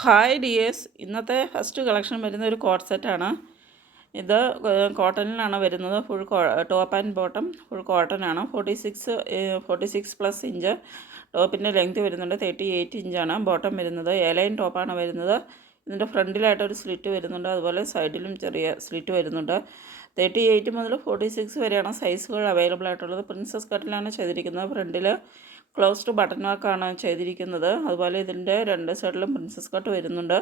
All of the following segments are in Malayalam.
ഹായ് ഡിയേഴ്സ് ഇന്നത്തെ ഫസ്റ്റ് കളക്ഷൻ വരുന്ന ഒരു കോട്ട് സെറ്റാണ് ഇത് കോട്ടണിലാണ് വരുന്നത്. Full top and bottom full cotton ആണ്. Forty six forty six plus inch ടോപ്പിന്റെ ലെങ്ത് വരുന്നുണ്ട്. തേർട്ടി എയ്റ്റ് ഇഞ്ചാണ് ബോട്ടം വരുന്നത്. എലൈൻ ടോപ്പാണ് വരുന്നത്. ഇതിന്റെ ഫ്രണ്ടിലായിട്ട് ഒരു സ്ലിറ്റ് വരുന്നുണ്ട്. അതുപോലെ സൈഡിലും ചെറിയ സ്ലിറ്റ് വരുന്നുണ്ട്. തേർട്ടി എയ്റ്റ് മുതൽ ഫോർട്ടി സിക്സ് വരെയാണ് സൈസുകൾ അവൈലബിൾ ആയിട്ടുള്ളത്. പ്രിൻസസ് കട്ടിലാണ് ചെയ്തിരിക്കുന്നത്. ഫ്രണ്ടിൽ ക്ലോസ്ഡ് ബട്ടൺ വർക്കാണ് ചെയ്തിരിക്കുന്നത്. അതുപോലെ ഇതിന്റെ രണ്ട് സൈഡിലും പ്രിൻസസ് കട്ട് വരുന്നുണ്ട്.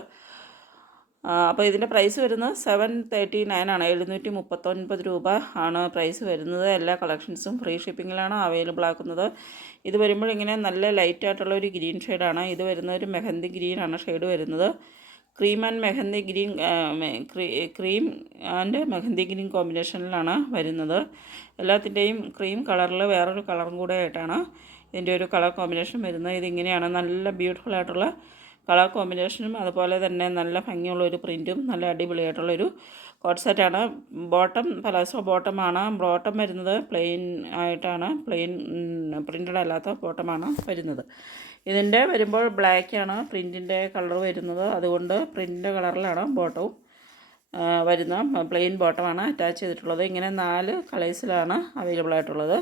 അപ്പോൾ ഇതിന്റെ പ്രൈസ് വരുന്നത് സെവൻ തേർട്ടി നയൻ ആണ്. എഴുന്നൂറ്റി മുപ്പത്തൊൻപത് രൂപ ആണ് പ്രൈസ് വരുന്നത്. എല്ലാ കളക്ഷൻസും ഫ്രീ ഷിപ്പിങ്ങിലാണ് അവൈലബിൾ ആക്കുന്നത്. ഇത് വരുമ്പോൾ ഇങ്ങനെ നല്ല ലൈറ്റ് ആയിട്ടുള്ള ഒരു ഗ്രീൻ ഷെയ്ഡാണ് ഇത് വരുന്ന ഒരു മെഹന്തി ഗ്രീൻ ആണ് ഷെയ്ഡ് വരുന്നത്. Cream and mehndi green cream and mehndi green കോമ്പിനേഷനിലാണ് വരുന്നത്. എല്ലാത്തിന്റെയും ക്രീം കളറിൽ വേറൊരു കളറും കൂടെ ആയിട്ടാണ് ഇതിന്റെ ഒരു കളർ കോമ്പിനേഷൻ വരുന്നത്. ഇതിങ്ങനെയാണ്. നല്ല ബ്യൂട്ടിഫുൾ ആയിട്ടുള്ള കളർ കോമ്പിനേഷനും അതുപോലെ തന്നെ നല്ല ഭംഗിയുള്ള ഒരു പ്രിന്റും നല്ല അടിപൊളിയായിട്ടുള്ളൊരു കോട്ട് സെറ്റാണ് ബോട്ടം പലാസോ ബോട്ടമാണ്. ബോട്ടം വരുന്നത് പ്ലെയിൻ ആയിട്ടാണ്. പ്ലെയിൻ പ്രിന്റഡ് അല്ലാത്ത ബോട്ടമാണ് വരുന്നത്. ഇതിന്റെ വരുമ്പോൾ ബ്ലാക്കാണ് പ്രിന്റിന്റെ കളർ വരുന്നത്. അതുകൊണ്ട് പ്രിന്റിന്റെ കളറിലാണ് ബോട്ടവും വരുന്ന പ്ലെയിൻ ബോട്ടമാണ് അറ്റാച്ച് ചെയ്തിട്ടുള്ളത്. ഇങ്ങനെ നാല് കളേഴ്സിലാണ് അവൈലബിൾ ആയിട്ടുള്ളത്.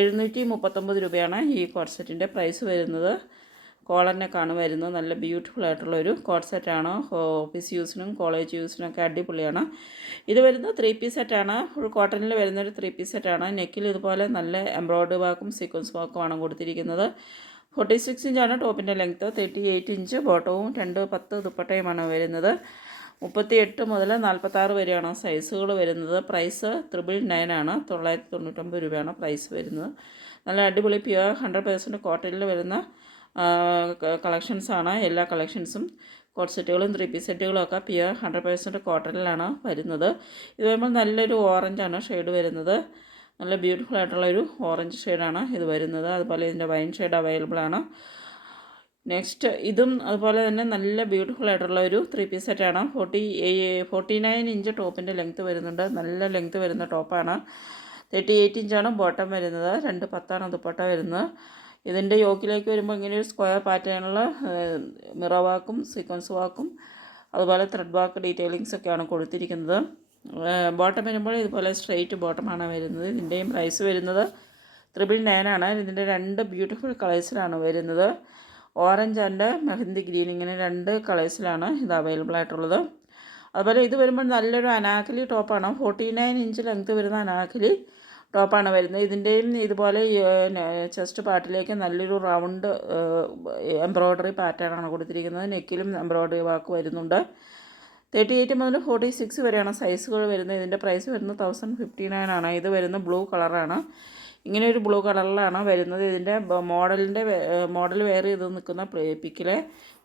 എഴുന്നൂറ്റി മുപ്പത്തൊമ്പത് രൂപയാണ് ഈ കോഡ്സെറ്റിന്റെ പ്രൈസ് വരുന്നത്. കോളറിനൊക്കെയാണ് വരുന്നത് നല്ല ബ്യൂട്ടിഫുൾ ആയിട്ടുള്ള ഒരു സെറ്റാണ് ഓഫീസ് യൂസിനും കോളേജ് യൂസിനും ഒക്കെ അടിപൊളിയാണ്. ഇത് വരുന്ന ത്രീ പീസ് സെറ്റാണ്. ഫുൾ കോട്ടണിൽ വരുന്നൊരു ത്രീ പീസ് സെറ്റാണ്. നെക്കിൽ ഇതുപോലെ നല്ല എംബ്രോയ്ഡറി വാക്കും സീക്വൻസ് വാക്കുമാണ് കൊടുത്തിരിക്കുന്നത്. ഫോർട്ടി സിക്സ് ഇഞ്ചാണ് ടോപ്പിന്റെ ലെങ്ത്ത്. തേർട്ടി എയ്റ്റ് ഇഞ്ച് ബോട്ടവും രണ്ട് പത്ത് ദുപ്പട്ടയുമാണ് വരുന്നത്. മുപ്പത്തി എട്ട് മുതൽ നാൽപ്പത്താറ് വരെയാണ് സൈസുകൾ വരുന്നത്. പ്രൈസ് ത്രിബിൾ നയൻ ആണ്. തൊള്ളായിരത്തി തൊണ്ണൂറ്റൊമ്പത് രൂപയാണ് പ്രൈസ് വരുന്നത്. നല്ല അടിപൊളി പ്യുവർ ഹൺഡ്രഡ് പേഴ്സന്റ് കോട്ടണിൽ വരുന്ന കളക്ഷൻസാണ് എല്ലാ കളക്ഷൻസും കോട്ട് സെറ്റുകളും ത്രീ പീസ് സെറ്റുകളും ഒക്കെ പ്യുവർ ഹൺഡ്രഡ് പേഴ്സന്റ് കോട്ടണിലാണ് വരുന്നത്. ഇത് വരുമ്പോൾ നല്ലൊരു ഓറഞ്ചാണ് ഷെയ്ഡ് വരുന്നത്. നല്ല ബ്യൂട്ടിഫുൾ ആയിട്ടുള്ള ഒരു ഓറഞ്ച് ഷെയ്ഡാണ് ഇത് വരുന്നത്. അതുപോലെ ഇതിന്റെ വൈൻ ഷെയ്ഡ് അവൈലബിൾ ആണ്. നെക്സ്റ്റ് ഇതും അതുപോലെ തന്നെ നല്ല ബ്യൂട്ടിഫുൾ ആയിട്ടുള്ള ഒരു ത്രീ പീസ് സെറ്റാണ് ഫോർട്ടി ഫോർട്ടി നയൻ ഇഞ്ച് ടോപ്പിന്റെ ലെങ്ത്ത് വരുന്നുണ്ട്. നല്ല ലെങ്ത്ത് വരുന്ന ടോപ്പാണ്. തേർട്ടി എയ്റ്റ് ഇഞ്ചാണ് ബോട്ടം വരുന്നത്. രണ്ട് പത്താണ് ദുപ്പട്ട വരുന്നത്. ഇതിന്റെ യോക്കിലേക്ക് വരുമ്പോൾ ഇങ്ങനെ ഒരു സ്ക്വയർ പാറ്റേണുള്ള മിറ വാക്കും സീക്വൻസ് വാക്കും അതുപോലെ ത്രെഡ് വാക്ക് ഡീറ്റെയിലിങ്സ് ഒക്കെയാണ് കൊടുത്തിരിക്കുന്നത്. ബോട്ടം വരുമ്പോൾ ഇതുപോലെ സ്ട്രെയിറ്റ് ബോട്ടമാണ് വരുന്നത്. ഇതിന്റെയും പ്രൈസ് വരുന്നത് ത്രിബിൾ നയൻ ആണ്. ഇതിന്റെ രണ്ട് ബ്യൂട്ടിഫുൾ കളേഴ്സിലാണ് വരുന്നത്. ഓറഞ്ച് ആൻഡ് മെഹന്തി ഗ്രീൻ ഇങ്ങനെ രണ്ട് കളേഴ്സിലാണ് ഇത് അവൈലബിൾ ആയിട്ടുള്ളത്. അതുപോലെ ഇത് വരുമ്പോൾ നല്ലൊരു അനാക്കലി ടോപ്പാണ് ഫോർട്ടി നയൻ ഇഞ്ച് ലെങ്ത് വരുന്ന അനാക്കലി ടോപ്പാണ് വരുന്നത്. ഇതിന്റെയും ഇതുപോലെ ചെസ്റ്റ് പാർട്ടിലേക്ക് നല്ലൊരു റൗണ്ട് എംബ്രോയ്ഡറി പാറ്റേൺ ആണ് കൊടുത്തിരിക്കുന്നത്. നെക്കിലും എംബ്രോയ്ഡറി വർക്ക് വരുന്നുണ്ട്. തേർട്ടി എയ്റ്റ് മുതൽ ഫോർട്ടി സിക്സ് വരെയാണ് സൈസുകൾ വരുന്നത്. ഇതിന്റെ പ്രൈസ് വരുന്നത് തൗസൻഡ് ഫിഫ്റ്റി നയൻ ആണ്. ഇത് വരുന്ന ബ്ലൂ കളറാണ് ഇങ്ങനെ ഒരു ബ്ലൂ കളറിലാണ് വരുന്നത്. ഇതിന്റെ മോഡലിന്റെ മോഡൽ വേറെ ചെയ്ത് നിൽക്കുന്ന പിക്കിലെ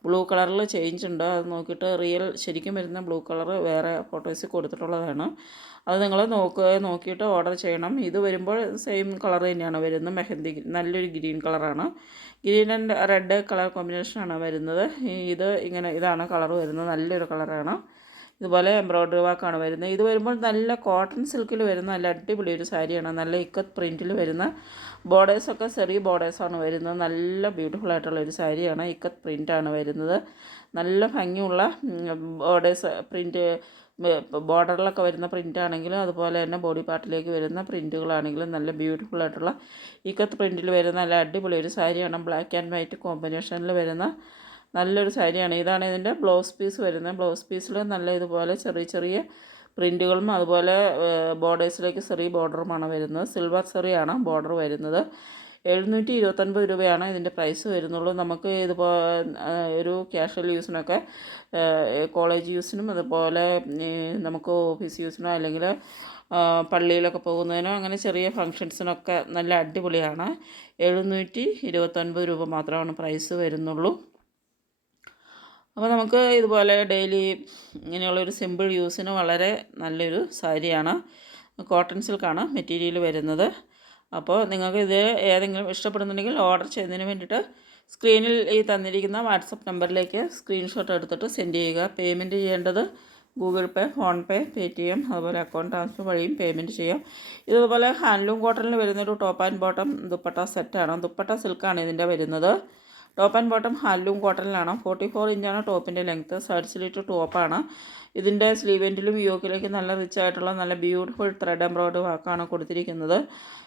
ബ്ലൂ കളറിൽ ചേഞ്ച് ഉണ്ട്. അത് നോക്കിയിട്ട് റിയൽ ശരിക്കും വരുന്ന ബ്ലൂ കളർ വേറെ ഫോട്ടോസിൽ കൊടുത്തിട്ടുള്ളതാണ്. അത് നിങ്ങൾ നോക്കുക നോക്കിയിട്ട് ഓർഡർ ചെയ്യണം. ഇത് വരുമ്പോൾ സെയിം കളർ തന്നെയാണ് വരുന്നത്. മെഹന്തി നല്ലൊരു ഗ്രീൻ കളറാണ്. ഗ്രീൻ ആൻഡ് റെഡ് കളർ കോമ്പിനേഷനാണ് വരുന്നത്. ഇത് ഇങ്ങനെ ഇതാണ് കളർ വരുന്നത്. നല്ലൊരു കളറാണ് ഇതുപോലെ എംബ്രോയ്ഡറി വർക്കാണ് വരുന്നത്. ഇത് വരുമ്പോൾ നല്ല കോട്ടൺ സിൽക്കിൽ വരുന്ന നല്ല അടിപൊളി ഒരു സാരിയാണ്. നല്ല ഇക്കത്ത് പ്രിന്റിൽ വരുന്ന ബോർഡേഴ്സൊക്കെ ചെറിയ ബോർഡേഴ്സാണ് വരുന്നത്. നല്ല ബ്യൂട്ടിഫുൾ ആയിട്ടുള്ള ഒരു സാരിയാണ്. ഇക്കത്ത് പ്രിന്റാണ് വരുന്നത്. നല്ല ഭംഗിയുള്ള ബോർഡേഴ്സ് പ്രിന്റ് ബോർഡറിലൊക്കെ വരുന്ന പ്രിന്റ് ആണെങ്കിലും അതുപോലെ തന്നെ ബോഡി പാർട്ടിലേക്ക് വരുന്ന പ്രിന്റുകളാണെങ്കിലും നല്ല ബ്യൂട്ടിഫുൾ ആയിട്ടുള്ള ഇക്കത്ത് പ്രിന്റിൽ വരുന്ന നല്ല അടിപൊളി ഒരു സാരിയാണ്. ബ്ലാക്ക് ആൻഡ് വൈറ്റ് കോമ്പിനേഷനിൽ വരുന്ന നല്ലൊരു സാരിയാണ്. ഇതാണ് ഇതിന്റെ ബ്ലൗസ് പീസ് വരുന്നത്. ബ്ലൗസ് പീസിൽ നല്ല ഇതുപോലെ ചെറിയ ചെറിയ പ്രിന്റുകളും അതുപോലെ ബോർഡേഴ്സിലേക്ക് ചെറിയ ബോർഡറുമാണ് വരുന്നത്. സിൽവർ ചെറിയാണ് ബോർഡർ വരുന്നത്. എഴുന്നൂറ്റി ഇരുപത്തൊൻപത് രൂപയാണ് ഇതിന്റെ പ്രൈസ് വരുന്നുള്ളൂ. നമുക്ക് ഇതുപോ ഒരു ക്യാഷ്വൽ യൂസിനൊക്കെ കോളേജ് യൂസിനും അതുപോലെ നമുക്ക് ഓഫീസ് യൂസിനോ അല്ലെങ്കിൽ പള്ളിയിലൊക്കെ പോകുന്നതിനോ അങ്ങനെ ചെറിയ ഫങ്ഷൻസിനൊക്കെ നല്ല അടിപൊളിയാണ്. എഴുന്നൂറ്റി ഇരുപത്തൊൻപത് രൂപ മാത്രമാണ് പ്രൈസ് വരുന്നുള്ളൂ. അപ്പോൾ നമുക്ക് ഇതുപോലെ ഡെയിലി ഇങ്ങനെയുള്ളൊരു സിമ്പിൾ യൂസിന് വളരെ നല്ലൊരു സാരിയാണ്. കോട്ടൺ സിൽക്കാണ് മെറ്റീരിയൽ വരുന്നത്. അപ്പോൾ നിങ്ങൾക്ക് ഇത് ഏതെങ്കിലും ഇഷ്ടപ്പെടുന്നുണ്ടെങ്കിൽ ഓർഡർ ചെയ്യുന്നതിന് വേണ്ടിയിട്ട് സ്ക്രീനിൽ ഈ തന്നിരിക്കുന്ന വാട്സപ്പ് നമ്പറിലേക്ക് സ്ക്രീൻഷോട്ട് എടുത്തിട്ട് സെൻഡ് ചെയ്യുക. പേയ്മെന്റ് ചെയ്യേണ്ടത് Google Pay PhonePe Paytm അതുപോലെ അക്കൗണ്ട് ട്രാൻസ്ഫർ വഴിയും പേയ്മെന്റ് ചെയ്യാം. ഇതുപോലെ ഹാൻഡ്ലൂം കോട്ടണിൽ വരുന്നൊരു ടോപ്പ് ആൻഡ് ബോട്ടം ദുപ്പട്ട സെറ്റാണ് ദുപ്പട്ട സിൽക്കാണ് ഇതിന്റെ വരുന്നത്. ടോപ്പ് ആൻഡ് ബോട്ടം ഹാൻഡ്ലൂം കോട്ടണിലാണ് ഫോർട്ടി ഫോർ ഇഞ്ചാണ് ടോപ്പിന്റെ ലെങ്ത്ത് സൈഡ് സ്ലിറ്റ് ടോപ്പാണ് ഇതിന്റെ സ്ലീവെന്റിലും യോക്കിലേക്ക് നല്ല റിച്ച് ആയിട്ടുള്ള നല്ല ബ്യൂട്ടിഫുൾ ത്രെഡ് എംബ്രോയ്ഡ് വർക്കാണ് കൊടുത്തിരിക്കുന്നത്.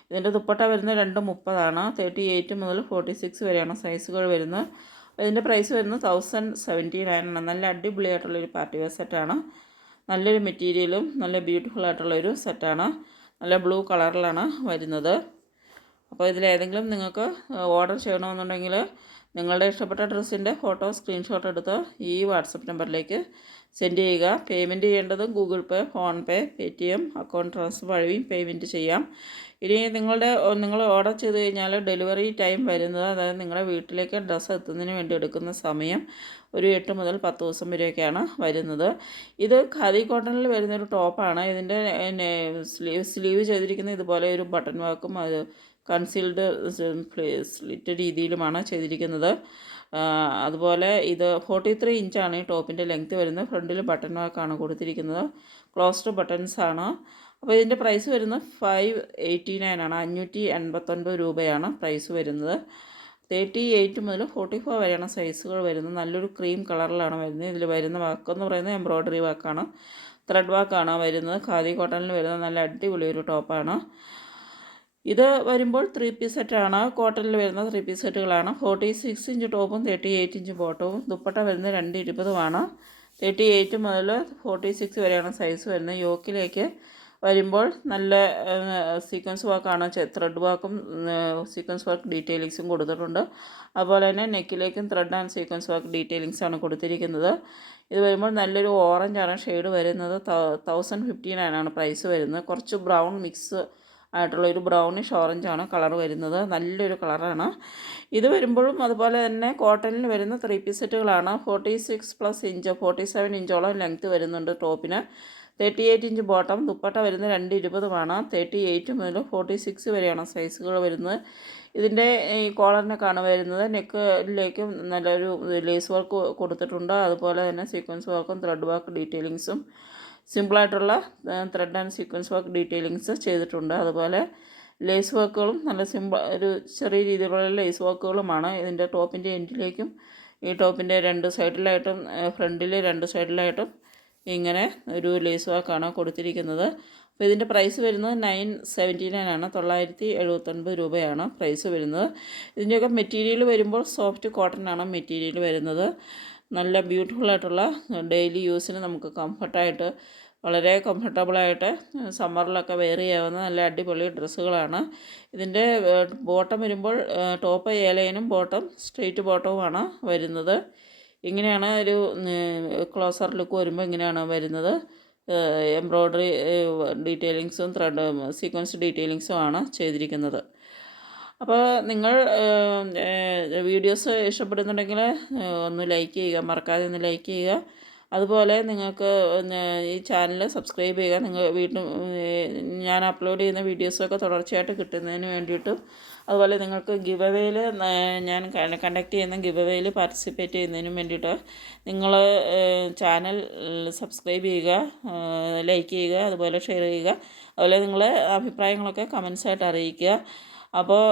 ഇതിന്റെ ദുപ്പട്ട വരുന്നത് രണ്ട് മുപ്പതാണ് തേർട്ടി എയ്റ്റ് മുതൽ ഫോർട്ടി സിക്സ് വരെയാണ് സൈസുകൾ വരുന്നത്. ഇതിന്റെ പ്രൈസ് വരുന്നത് തൗസൻഡ് സെവന്റി നയനാണ് നല്ല അടിപൊളിയായിട്ടുള്ളൊരു പാർട്ടി വെയർ സെറ്റാണ് നല്ലൊരു മെറ്റീരിയലും നല്ല ബ്യൂട്ടിഫുൾ ആയിട്ടുള്ളൊരു സെറ്റാണ് നല്ല ബ്ലൂ കളറിലാണ് വരുന്നത്. അപ്പോൾ ഇതിലേതെങ്കിലും നിങ്ങൾക്ക് ഓർഡർ ചെയ്യണമെന്നുണ്ടെങ്കിൽ നിങ്ങളുടെ ഇഷ്ടപ്പെട്ട ഡ്രസ്സിന്റെ ഫോട്ടോ സ്ക്രീൻഷോട്ട് എടുത്ത് ഈ വാട്സപ്പ് നമ്പറിലേക്ക് സെൻഡ് ചെയ്യുക. പേയ്മെന്റ് ചെയ്യേണ്ടത് Google Pay PhonePe Paytm account transfer വഴിയും പേയ്മെന്റ് ചെയ്യാം. ഇനി നിങ്ങളുടെ നിങ്ങൾ ഓർഡർ ചെയ്ത് കഴിഞ്ഞാൽ ഡെലിവറി ടൈം വരുന്നത് അതായത് നിങ്ങളുടെ വീട്ടിലേക്ക് ഡ്രസ്സ് എത്തുന്നതിന് വേണ്ടി എടുക്കുന്ന സമയം ഒരു എട്ട് മുതൽ പത്ത് ദിവസം വരെയൊക്കെയാണ് വരുന്നത്. ഇത് ഖാദി കോട്ടണിൽ വരുന്നൊരു ടോപ്പാണ് ഇതിന്റെ സ്ലീവ് സ്ലീവ് ചെയ്തിരിക്കുന്ന ഇതുപോലെ ഒരു ബട്ടൺ വർക്കും അത് കൺസീൽഡ് സ്ലിറ്റ് രീതിയിലുമാണ് ചെയ്തിരിക്കുന്നത്. അതുപോലെ ഇത് ഫോർട്ടി ത്രീ ഇഞ്ചാണ് ഈ ടോപ്പിന്റെ ലെങ്ത്ത് വരുന്നത്. ഫ്രണ്ടിൽ ബട്ടൺ വർക്കാണ് കൊടുത്തിരിക്കുന്നത്. ക്ലോസ്ഡ് ബട്ടൺസ് ആണ്. അപ്പോൾ ഇതിന്റെ പ്രൈസ് വരുന്നത് ഫൈവ് എയ്റ്റി നയൻ ആണ് അഞ്ഞൂറ്റി എൺപത്തൊൻപത് രൂപയാണ് പ്രൈസ് വരുന്നത്. തേർട്ടി എയ്റ്റ് മുതൽ ഫോർട്ടി ഫോർ വരെയാണ് സൈസുകൾ വരുന്നത്. നല്ലൊരു ക്രീം കളറിലാണ് വരുന്നത്. ഇതിൽ വരുന്ന വർക്ക് എന്ന് പറയുന്നത് എംബ്രോയ്ഡറി വർക്കാണ്. ത്രെഡ് വർക്കാണ് വരുന്നത്. ഖാദി കോട്ടണിൽ വരുന്ന നല്ല അടിപൊളി ഒരു ടോപ്പാണ്. ഇത് വരുമ്പോൾ ത്രീ പീസ് സെറ്റാണ് കോട്ടണിൽ വരുന്ന ത്രീ പീസ് സെറ്റുകളാണ് ഫോർട്ടി സിക്സ് ഇഞ്ച് ടോപ്പും തേർട്ടി എയ്റ്റ് ഇഞ്ച് ബോട്ടവും ദുപ്പട്ട വരുന്ന രണ്ട് ഇരുപതുമാണ്. തേർട്ടി എയ്റ്റ് മുതൽ ഫോർട്ടി സിക്സ് വരെയാണ് സൈസ് വരുന്നത്. യോക്കിലേക്ക് വരുമ്പോൾ നല്ല സീക്വൻസ് വർക്കാണ് ത്രെഡ് വർക്കും സീക്വൻസ് വർക്ക് ഡീറ്റെയിലിങ്സും കൊടുത്തിട്ടുണ്ട്. അതുപോലെ തന്നെ നെക്കിലേക്കും thread and sequence work detailings ആണ് കൊടുത്തിരിക്കുന്നത്. ഇത് വരുമ്പോൾ നല്ലൊരു ഓറഞ്ചാണ് ഷെയ്ഡ് വരുന്നത് തൗസൻഡ് ഫിഫ്റ്റീൻ ആണ് പ്രൈസ് വരുന്നത്. കുറച്ച് ബ്രൗൺ മിക്സ് ആയിട്ടുള്ള ഒരു ബ്രൗണിഷ് ഓറഞ്ചാണ് കളർ വരുന്നത്. നല്ലൊരു കളറാണ്. ഇത് വരുമ്പോഴും അതുപോലെ തന്നെ കോട്ടണിൽ വരുന്ന three piece സെറ്റുകളാണ്. Forty six plus inch forty seven ഇഞ്ചോളം length വരുന്നുണ്ട് ടോപ്പിന്. Thirty eight inch bottom dupatta വരുന്ന രണ്ട് ഇരുപതുമാണ്. തേർട്ടി എയ്റ്റ് മുതൽ ഫോർട്ടി സിക്സ് വരെയാണ് സൈസുകൾ വരുന്നത്. ഇതിന്റെ ഈ കോളറിനൊക്കെയാണ് വരുന്നത് നെക്കിലേക്കും നല്ലൊരു ലേസ് വർക്ക് കൊടുത്തിട്ടുണ്ട്. അതുപോലെ തന്നെ സീക്വൻസ് വർക്കും ത്രെഡ് വർക്ക് ഡീറ്റെയിലിങ്സും സിമ്പിളായിട്ടുള്ള thread and sequence work detailings ചെയ്തിട്ടുണ്ട്. അതുപോലെ ലേസ് വർക്കുകളും നല്ല സിമ്പിൾ ഒരു ചെറിയ രീതിയിലുള്ള ലേസ് വർക്കുകളുമാണ് ഇതിന്റെ ടോപ്പിന്റെ എൻഡിലേക്കും ഈ ടോപ്പിന്റെ രണ്ട് സൈഡിലായിട്ടും ഫ്രണ്ടിൽ രണ്ട് സൈഡിലായിട്ടും ഇങ്ങനെ ഒരു ലേസ് വർക്കാണ് കൊടുത്തിരിക്കുന്നത്. അപ്പോൾ ഇതിന്റെ പ്രൈസ് വരുന്നത് നയൻ സെവന്റി നയൻ ആണ്. തൊള്ളായിരത്തി എഴുപത്തൊൻപത് രൂപയാണ് പ്രൈസ് വരുന്നത്. ഇതിന്റെയൊക്കെ മെറ്റീരിയൽ വരുമ്പോൾ സോഫ്റ്റ് കോട്ടൺ ആണ് മെറ്റീരിയൽ വരുന്നത്. നല്ല ബ്യൂട്ടിഫുൾ ആയിട്ടുള്ള ഡെയിലി യൂസിന് നമുക്ക് കംഫർട്ടായിട്ട് വളരെ കംഫർട്ടബിളായിട്ട് സമ്മറിലൊക്കെ വെയർ ചെയ്യാവുന്ന നല്ല അടിപൊളി ഡ്രസ്സുകളാണ്. ഇതിന്റെ ബോട്ടം വരുമ്പോൾ ടോപ്പ് ഏലൈനും ബോട്ടം സ്ട്രെയിറ്റ് ബോട്ടവുമാണ് വരുന്നത്. ഇങ്ങനെയാണ് ഒരു ക്ലോസർ ലുക്ക് വരുമ്പോൾ ഇങ്ങനെയാണ് വരുന്നത്. എംബ്രോയ്ഡറി ഡീറ്റെയിലിങ്സും ത്രെഡ് സീക്വൻസ് ഡീറ്റെയിലിങ്സും ആണ് ചെയ്തിരിക്കുന്നത്. അപ്പോൾ നിങ്ങൾ വീഡിയോസ് ഇഷ്ടപ്പെടുന്നുണ്ടെങ്കിൽ ഒന്ന് ലൈക്ക് ചെയ്യുക മറക്കാതെ ഒന്ന് ലൈക്ക് ചെയ്യുക. അതുപോലെ നിങ്ങൾക്ക് ഈ ചാനൽ സബ്സ്ക്രൈബ് ചെയ്യുക. നിങ്ങൾ വീണ്ടും ഞാൻ അപ്ലോഡ് ചെയ്യുന്ന വീഡിയോസൊക്കെ തുടർച്ചയായിട്ട് കിട്ടുന്നതിന് വേണ്ടിയിട്ടും. അതുപോലെ നിങ്ങൾക്ക് ഗിവ് അവേയിൽ ഞാൻ കണ്ടക്ട് ചെയ്യുന്ന ഗിവ് അവേയിൽ പാർട്ടിസിപ്പേറ്റ് ചെയ്യുന്നതിനും വേണ്ടിയിട്ട് നിങ്ങൾ ചാനൽ സബ്സ്ക്രൈബ് ചെയ്യുക ലൈക്ക് ചെയ്യുക അതുപോലെ ഷെയർ ചെയ്യുക. അതുപോലെ നിങ്ങളെ അഭിപ്രായങ്ങളൊക്കെ കമൻസായിട്ട് അറിയിക്കുക. അപ്പോൾ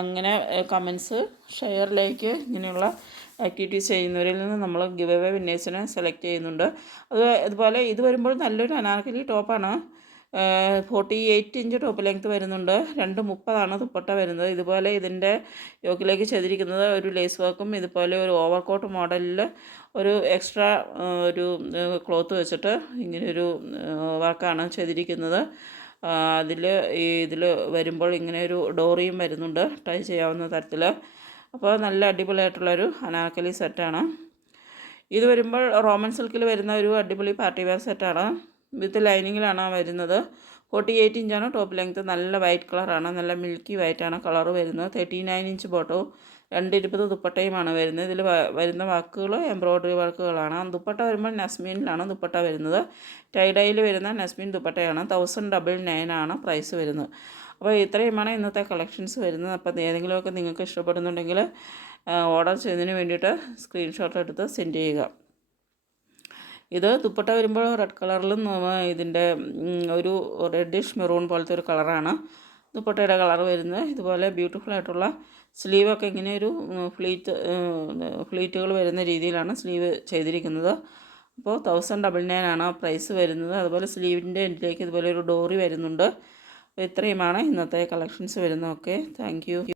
അങ്ങനെ കമൻസ് ലൈക്ക് ഇങ്ങനെയുള്ള ആക്ടിവിറ്റീസ് ചെയ്യുന്നവരിൽ നിന്ന് നമ്മൾ ഗിവ് അവേ വിന്നേഴ്സിനെ സെലക്ട് ചെയ്യുന്നുണ്ട്. അത് അതുപോലെ ഇത് വരുമ്പോൾ നല്ലൊരു അനാർക്കലി ടോപ്പാണ് forty eight inch top length വരുന്നുണ്ട്. രണ്ട് മുപ്പതാണ് ദുപ്പട്ട വരുന്നത്. ഇതുപോലെ ഇതിന്റെ യോക്കിലേക്ക് ചെയ്തിരിക്കുന്നത് ഒരു ലേസ് വർക്കും ഇതുപോലെ ഒരു ഓവർകോട്ട് മോഡലിൽ ഒരു എക്സ്ട്രാ ഒരു ക്ലോത്ത് വെച്ചിട്ട് ഇങ്ങനെ ഒരു വർക്കാണ് ചെയ്തിരിക്കുന്നത് അതിൽ ഇതിൽ വരുമ്പോൾ ഇങ്ങനെ ഒരു ഡോറിയും വരുന്നുണ്ട്. ടൈ ചെയ്യാവുന്ന തരത്തിൽ അപ്പോൾ നല്ല അടിപൊളിയായിട്ടുള്ളൊരു അനാർക്കലി സെറ്റാണ്. ഇത് വരുമ്പോൾ റോമൻ സിൽക്കിൽ വരുന്ന ഒരു അടിപൊളി പാർട്ടി വെയർ സെറ്റാണ്. വിത്ത് ലൈനിങ്ങിലാണ് വരുന്നത്. ഫോർട്ടി എയ്റ്റ് ഇഞ്ചാണ് ടോപ്പ് ലെങ്ത്ത് നല്ല വൈറ്റ് കളറാണ് നല്ല മിൽക്കി വൈറ്റാണ് കളർ വരുന്നത്. തേർട്ടി നയൻ ഇഞ്ച് ബോട്ടവും രണ്ട് ഇരുപത് ദുപ്പട്ടയുമാണ് വരുന്നത്. ഇതിൽ വരുന്ന വർക്കുകൾ എംബ്രോയ്ഡറി വർക്കുകളാണ്. ദുപ്പട്ട വരുമ്പോൾ നസ്മീനിലാണ് ദുപ്പട്ട വരുന്നത്. ടൈഡൈയിൽ വരുന്ന നസ്മീൻ ദുപ്പട്ടയാണ്. തൗസൻഡ് ഡബിൾ നയൻ ആണ് പ്രൈസ് വരുന്നത്. അപ്പോൾ ഇത്രയുമാണ് ഇന്നത്തെ കളക്ഷൻസ് വരുന്നത്. അപ്പം ഏതെങ്കിലുമൊക്കെ നിങ്ങൾക്ക് ഇഷ്ടപ്പെടുന്നുണ്ടെങ്കിൽ ഓർഡർ ചെയ്യുന്നതിന് വേണ്ടിയിട്ട് സ്ക്രീൻഷോട്ട് എടുത്ത് സെൻഡ് ചെയ്യുക. ഇത് ദുപ്പട്ട വരുമ്പോൾ റെഡ് കളറിലും ഇതിന്റെ ഒരു റെഡിഷ് മെറൂൺ പോലത്തെ ഒരു കളറാണ് ദുപ്പട്ടയുടെ കളർ വരുന്നത്. ഇതുപോലെ ബ്യൂട്ടിഫുൾ ആയിട്ടുള്ള സ്ലീവൊക്കെ ഇങ്ങനെ ഒരു ഫ്ലീറ്റ് ഫ്ലീറ്റുകൾ വരുന്ന രീതിയിലാണ് സ്ലീവ് ചെയ്തിരിക്കുന്നത്. അപ്പോൾ തൗസൻഡ് ഡബിൾ നയൻ ആണ് പ്രൈസ് വരുന്നത്. അതുപോലെ സ്ലീവിന്റെ എൻഡിലേക്ക് ഇതുപോലെ ഒരു ഡോറി വരുന്നുണ്ട്. ഇത്രയുമാണ് ഇന്നത്തെ കളക്ഷൻസ് വരുന്നതൊക്കെ. താങ്ക്